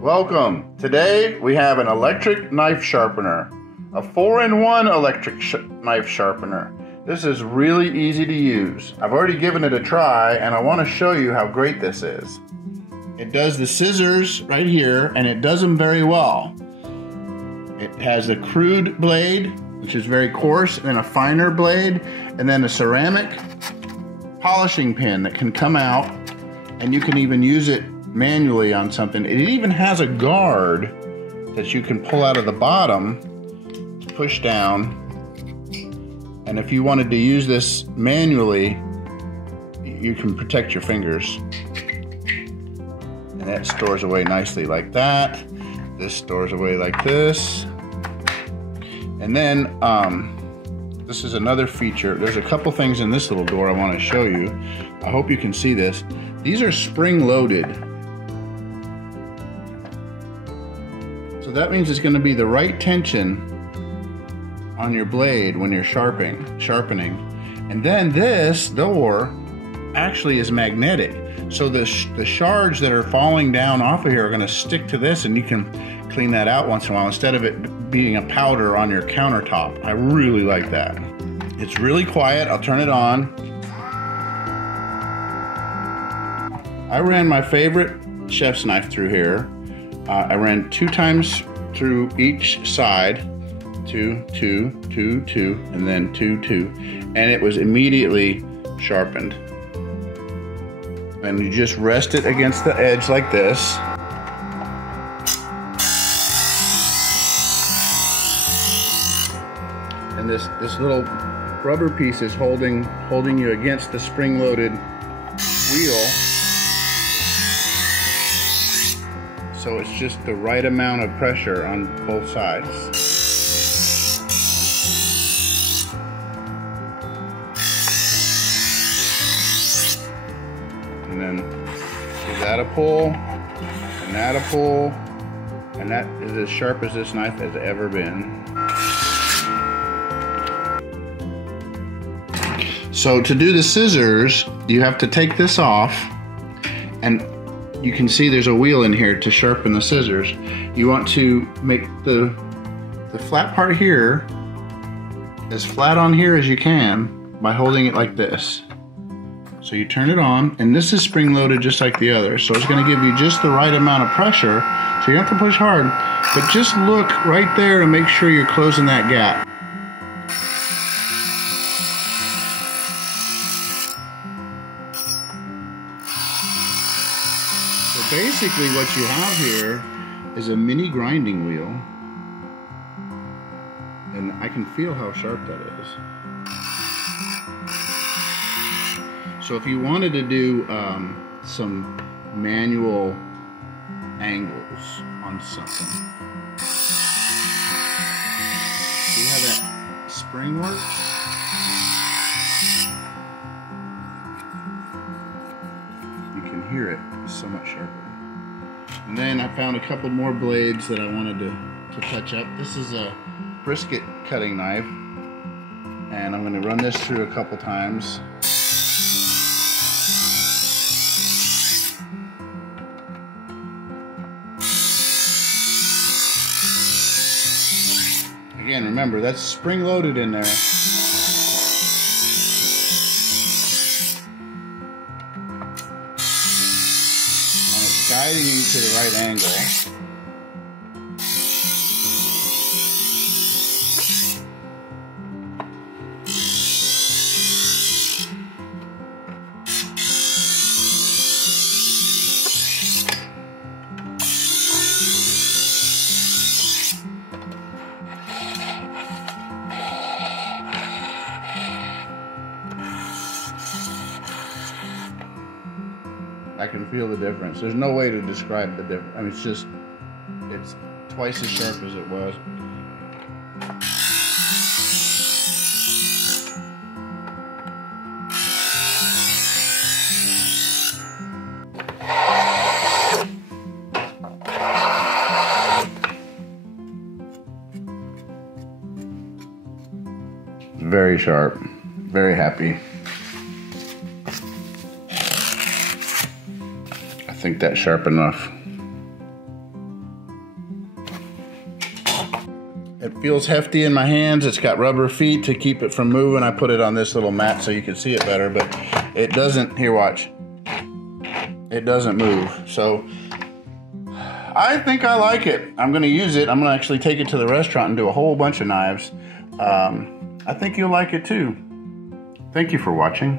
Welcome. Today we have an electric knife sharpener, a 4-in-1 electric knife sharpener. This is really easy to use. I've already given it a try and I want to show you how great this is. It does the scissors right here and it does them very well. It has a crude blade, which is very coarse, and then a finer blade, and then a ceramic polishing pin that can come out, and you can even use it manually on something. It even has a guard that you can pull out of the bottom, push down, and if you wanted to use this manually, you can protect your fingers. And that stores away nicely like that. This stores away like this. And then this is another feature. There's a couple things in this little door I want to show you. I hope you can see this. These are spring loaded. So that means it's going to be the right tension on your blade when you're sharpening. And then this door actually is magnetic. So the shards that are falling down off of here are going to stick to this, and you can clean that out once in a while instead of it being a powder on your countertop. I really like that. It's really quiet. I'll turn it on. I ran my favorite chef's knife through here. I ran 2 times through each side, 2, 2, 2, 2, and then 2, 2, and it was immediately sharpened. And you just rest it against the edge like this. And this little rubber piece is holding you against the spring-loaded wheel. So it's just the right amount of pressure on both sides. And then give that a pull, and that a pull, and that is as sharp as this knife has ever been. So to do the scissors, you have to take this off, and you can see there's a wheel in here to sharpen the scissors. You want to make the flat part here as flat on here as you can by holding it like this. So you turn it on, and this is spring loaded just like the other, so it's going to give you just the right amount of pressure, so you don't have to push hard, but just look right there to make sure you're closing that gap. So basically what you have here is a mini grinding wheel, and I can feel how sharp that is. So if you wanted to do some manual angles on something, see how that spring works? You can hear it, it's so much sharper. And then I found a couple more blades that I wanted to touch up. This is a brisket cutting knife, and I'm going to run this through a couple times. Again, remember, that's spring loaded in there. And it's guiding you to the right angle. I can feel the difference. There's no way to describe the difference. I mean, it's twice as sharp as it was. Very sharp, very happy. I think that's sharp enough. It feels hefty in my hands. It's got rubber feet to keep it from moving. I put it on this little mat so you can see it better, but it doesn't, here, watch. It doesn't move. So I think I like it. I'm gonna use it. I'm gonna actually take it to the restaurant and do a whole bunch of knives. I think you'll like it too. Thank you for watching.